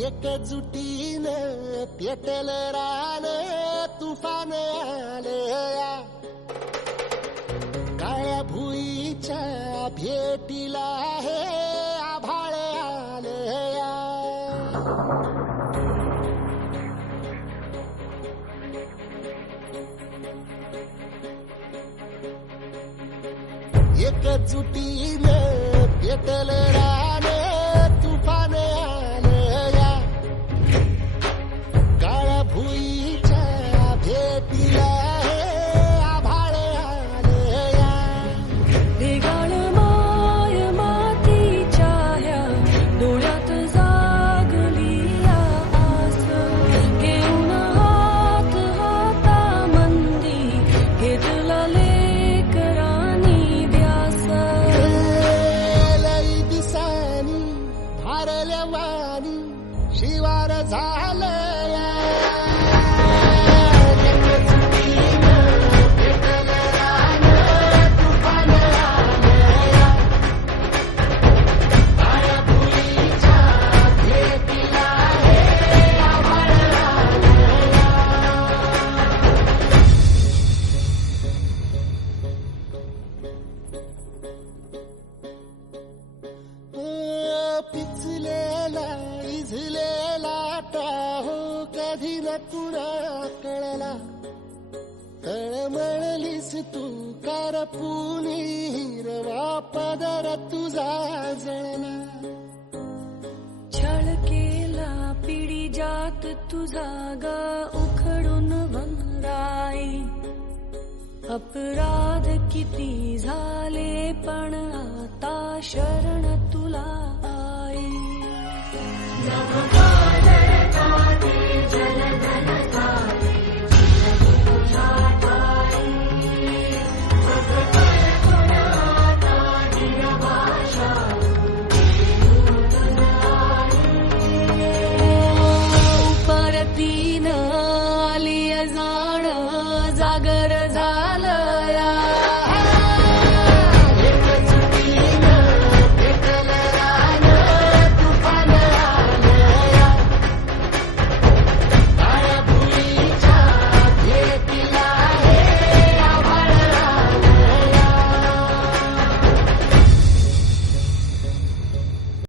एकजुटीन पेटल रान तुफान आलया काळ्या भुईच्या भेटीला हे आभाळ आलया एकजुटीनं पेटल रा. silent. कधीला न कुणा कळला तळमळलीस तू कारपुनी हिरवा पदर तुझा जळला. छळ केला पिढी जात तुझा गा उखडून वनराई अपराध किती झाले पण आता शरण तुला आई.